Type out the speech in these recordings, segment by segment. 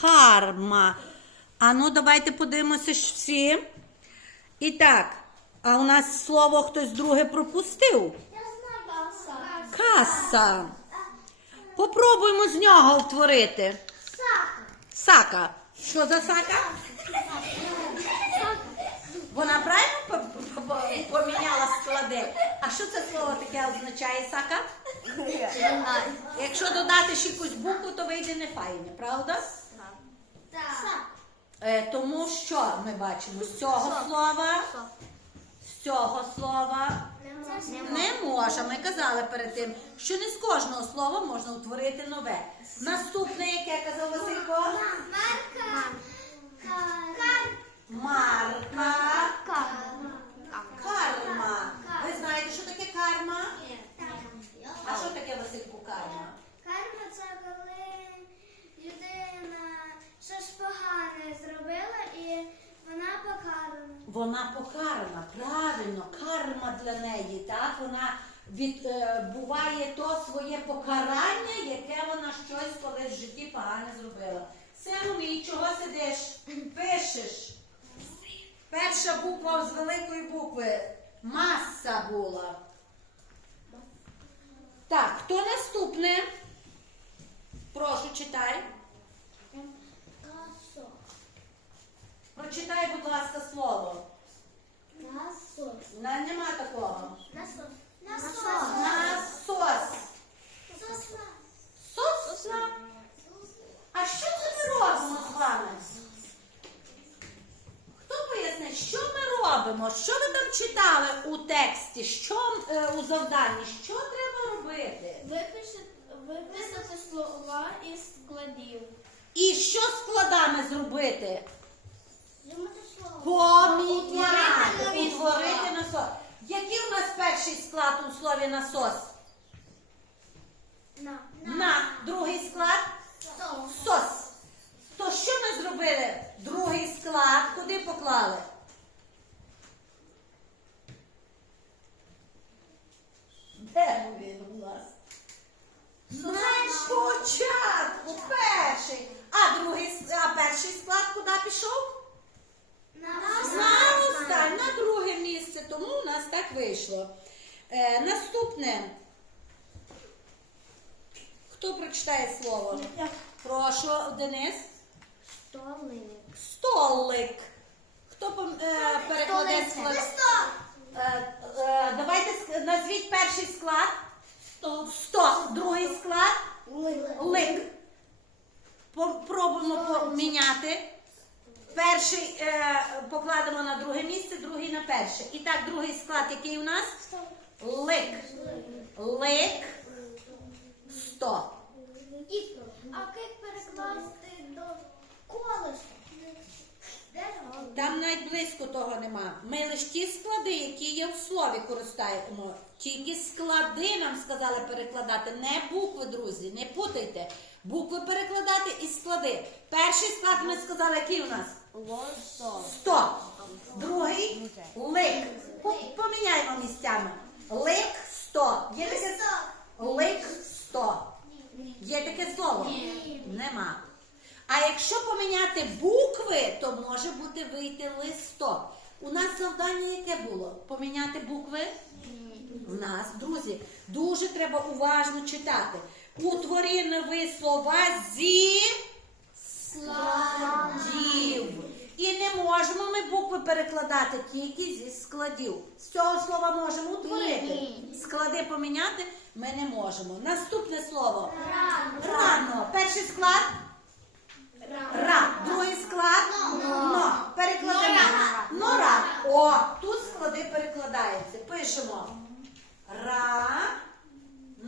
Карма. А ну, давайте подивимося ж всі. І так, а у нас слово хтось друге пропустив. Каса. Попробуємо з нього утворити. Сака. Сака. Що за сака? Вона правильно по- по- по- поміняла склади. А що це слово таке означає сака? Якщо додати ще якусь букву, то вийде не файне, правда? Так. Е, тому що ми бачимо з цього слова, з цього слова не може. Ми казали перед тим, що не з кожного слова можна утворити нове. Наступне, яке казав Василько? Марка. Кар. Марка. Карма. Ви знаєте, що таке карма? А що таке Васильку карма? Карма це коли людина щось погане зробила і вона покарана. Вона покарана, правильно, карма для неї, так? Вона відбуває то своє покарання, яке вона щось колись в житті погане зробила. Сину мій, чого сидиш? Пишеш. Перша буква з великої букви. Маса була. Так, хто наступне? Прошу, читай. Касо. Прочитай, будь ласка, слово. На, нема такого. Насос. Насос. Сосна. Сосна. А що це ми робимо з вами? Хто пояснить, що ми робимо? Що ви там читали у тексті? Що е, у завданні? Що треба робити? Випиши- Виписати слова із складів. І що з складами зробити? Думати слово. Поміняти, утворити насос. Який у нас перший склад у слові насос? На. На. Другий склад? Сос. То що ми зробили? Другий склад куди поклали? Де він у нас? На спочатку перший. А другий а перший склад куди пішов? На останнє, на друге місце, тому у нас так вийшло. Е, наступне. Хто прочитає слово? Прошу, Денис. Столик. Столик. Хто е, перекладе склад? Е, е, давайте назвіть перший склад. Сто. Другий склад. Лик. Попробуємо поміняти. Перший е, покладемо на друге місце, другий на перше. І так, другий склад, який у нас? Лик. Лик. Сто. А як перекласти до колеса? Там навіть близько того нема. Ми лише ті склади, які є в слові, користаємо. Тільки склади нам сказали перекладати, не букви, друзі, не путайте. Букви перекладати і склади. Перший склад ми сказали, який у нас? Сто. Другий лик. Поміняємо місцями. Лик сто. Є таке лик сто. Є таке слово? Нема. А якщо поміняти букви, то може бути вийти листок. У нас завдання яке було? Поміняти букви? У нас, друзі, дуже треба уважно читати. Утвори нові слова зі складів. І не можемо ми букви перекладати тільки зі складів. З цього слова можемо утворити. Склади поміняти ми не можемо. Наступне слово. Рано. Перший склад. Ра. Другий склад. Но. Перекладемо. Нора. О, тут склади перекладаються. Пишемо. Ра.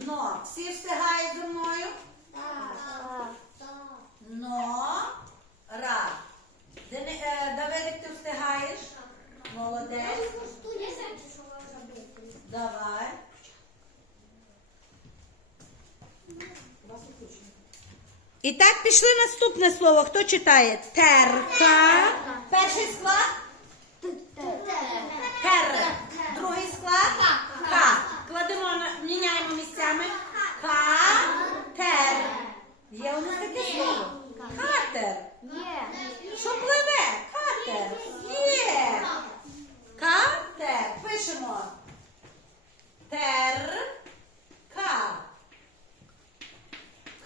Но. Всі встигають зі мною? Но. Ра. Дени- е, Давидик, ти встигаєш? Молодець. Давай. І так пішли наступне слово. Хто читає? Терка. Перший склад. Тер. Другий склад. Ка. Кладемо, на- міняємо місцями. Ка. Тер. Є у нас таке слово. Катер. Катер. Є. Що пливе? Катер. Є. Катер. Пишемо. Тер. Ка.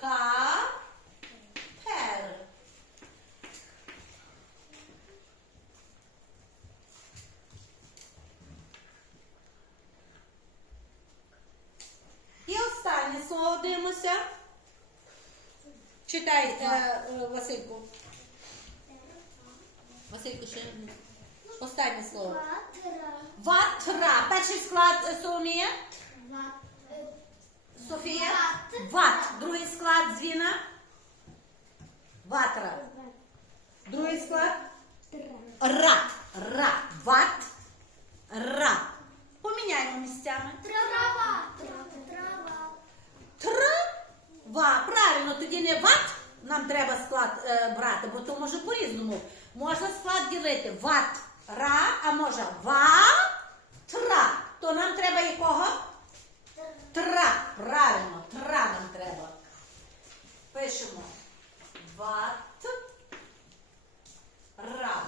Ка. Тер. І дивимося. Читай, е, е, Васильку. Васильку, ще останнє слово. Ватра. Ватра. Перший склад е, Соломія. Ват- Софія. Ват. Ват. Другий склад Звіна. Ватра. Другий склад. Ра. Ра. Ват. Ра. Поміняємо місцями. Трава. Трава. Трава. Правильно, тоді не ват. Нам треба склад е, брати, бо то може по-різному. Можна склад ділити ват, ра, а може ва, тра. То нам треба якого? Тра. Правильно, тра нам треба. Пишемо ват, ра.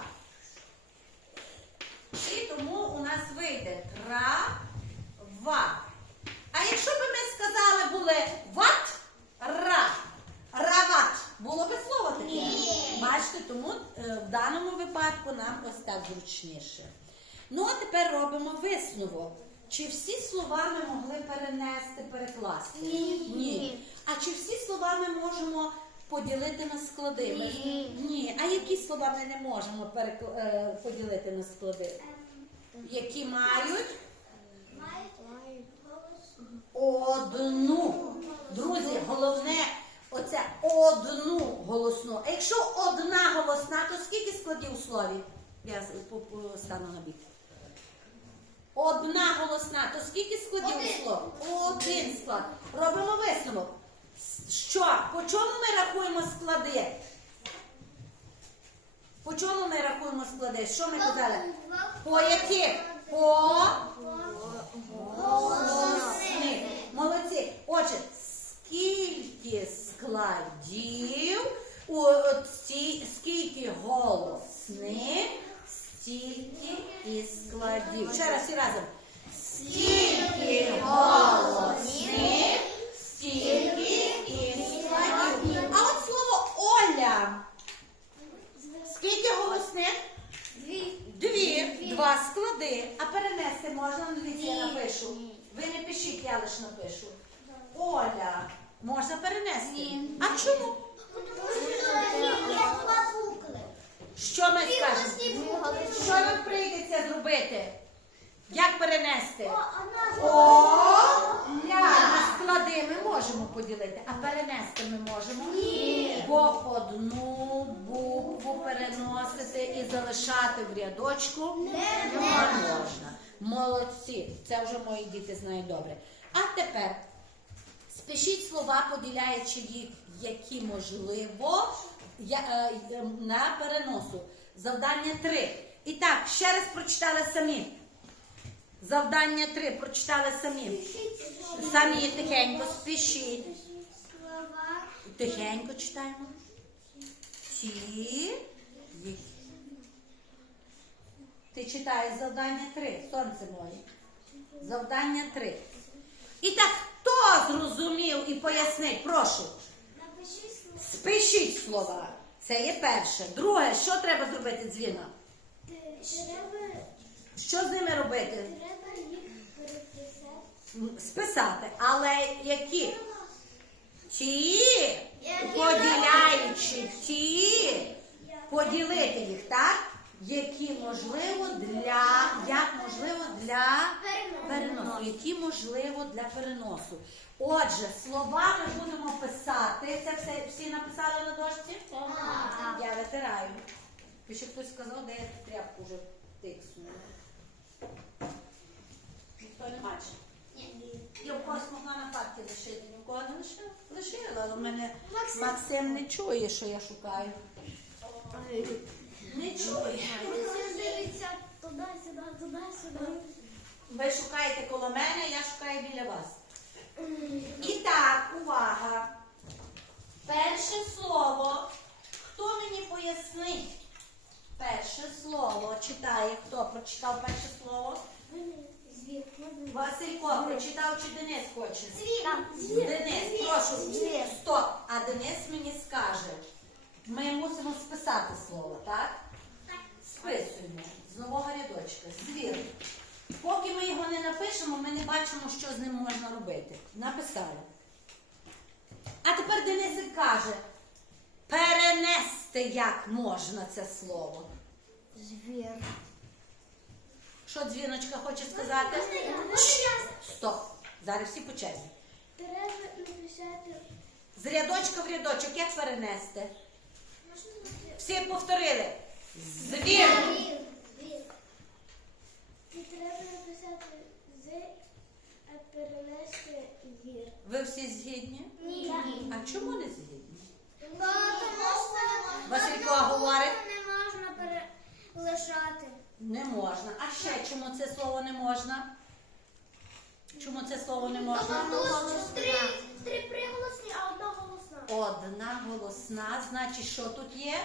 І тому у нас вийде трава. А якщо б ми сказали були ват, ра, рават, було би слово таке? Ні. Бачите, тому е, в даному випадку нам ось так зручніше. Ну, а тепер робимо висновок. Чи всі слова ми могли перенести, перекласти? Ні. Ні. А чи всі слова ми можемо поділити на склади? Ні. Ні. А які слова ми не можемо перекл- е, поділити на склади? Які мають одну. Друзі, головне оце одну А якщо одна голосна, то скільки складів у слові? Я стану на бік. Одна голосна, то скільки складів у слові? Один склад. Робимо висновок. Що? По чому ми рахуємо склади? По чому ми рахуємо склади? Що ми казали? По яких? По голосних. Молодці. Отже, скільки складів у ці- скільки голосних, стільки і складів. Ще раз і разом. Скільки голосних, стільки і складів. А от слово Оля. Скільки голосних? Дві. Два склади. А перенести можна? Дивіться, я напишу. Ви не пишіть, я лише напишу. Оля. Можна перенести? А чому? Що ми скажемо? Що нам прийдеться зробити? Як перенести? Оля. На склади ми можемо поділити, а перенести ми можемо? Ні. Бо одну букву переносити і залишати в рядочку Не можна. Молодці. Це вже мої діти знають добре. А тепер спишіть слова, поділяючи їх, які можливо е, е, на переносу. Завдання 3. І так, ще раз прочитали самі. Завдання 3 прочитали самі. Самі тихенько спішіть. Тихенько читаємо. Ті. Ти читаєш завдання 3, сонце моє. Завдання 3. І так, хто зрозумів і пояснить, прошу. Спишіть слова. Це є перше. Друге, що треба зробити дзвіна? Що з ними робити? М, Списати. Але які? Ті, поділяючи ті, поділити їх, так? Які можливо для, як можливо для переносу. Які можливо для переносу. Отже, слова ми будемо писати. Це все всі написали на дошці? Я витираю. І ще хтось сказав, де я тряпку вже тикснула. Ніхто не бачить. Я в когось могла на парті лишити, нікого не лишила. Лишила, але в мене Максим не чує, що я шукаю. Не чує. Дивиться туди-сюди, туди-сюди. Ви шукаєте коло мене, я шукаю біля вас. І так, увага. Перше слово. Хто поясни. Перше слово читає. Хто прочитав перше слово? Звір. Василько прочитав чи Денис хоче? Звір. Денис, прошу, Звір. стоп. А Денис мені скаже. Ми мусимо списати слово, так? Списуємо з нового рядочка. Звір. Поки ми його не напишемо, ми не бачимо, що з ним можна робити. Написали. А тепер Денисик каже: перенести як можна це слово. Звір. Що дзвіночка хоче сказати? Стоп. Зараз всі по черзі. Треба написати. З рядочка в рядочок як перенести? Всі повторили. Звір. Треба написати з, а перенести звір. Ви всі згідні? Ні. А чому не згідні? Бо тому що Василько говорить. не можна перелишати. Не можна. А ще чому це слово не можна? Чому це слово не можна? три, три приголосні, а одна голосна. Одна голосна, значить, що тут є?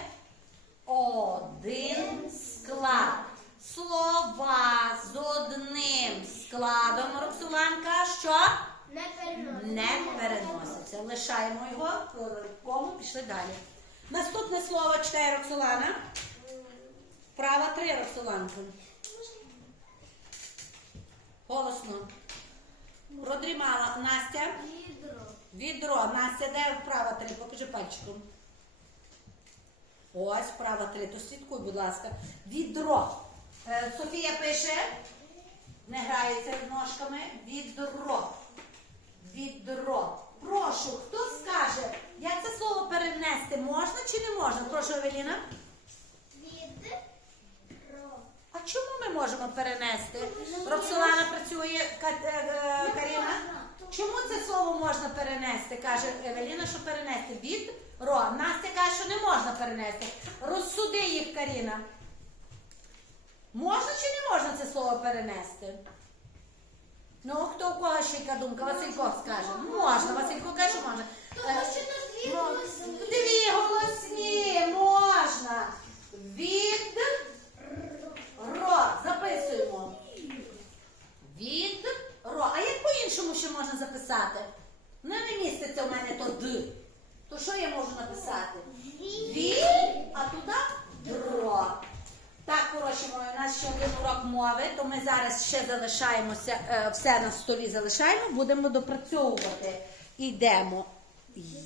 Один склад. Слова з одним складом, Роксоланка, що? Не переносити. Не переноситься. Лишаємо його, кому пішли далі. Наступне слово читає Роксолана. Права три, Роксоланка. Голосно. Продрімала. Настя. Відро. Відро. Настя, де вправа три? Покажи пальчиком. Ось права три. То слідкуй, будь ласка. Відро. Е, Софія пише. Не грається ножками. Відро. Відро. Прошу, хто скаже, як це слово перенести? Можна чи не можна? Прошу, Евеліна. Відро. А чому ми можемо перенести? Роксолана працює, е, е, Каріна. Чому це слово можна перенести? Каже Евеліна, що перенести від ро. Настя каже, що не можна перенести. Розсуди їх, Каріна. Можна чи не можна це слово перенести? Ну, хто у кого ще яка думка? Василько скаже. Можна, Василько каже, що можна. Е, дві голосні. Дві голосні можна. Від ро. Записуємо. Від ро. А як по-іншому ще можна записати? Ну, не міститься в мене то д. То що я можу написати? Від, а туди дро. Так, хороші мої, у нас ще один урок мови, то ми зараз ще залишаємося, е, все на столі залишаємо, будемо допрацьовувати. Йдемо.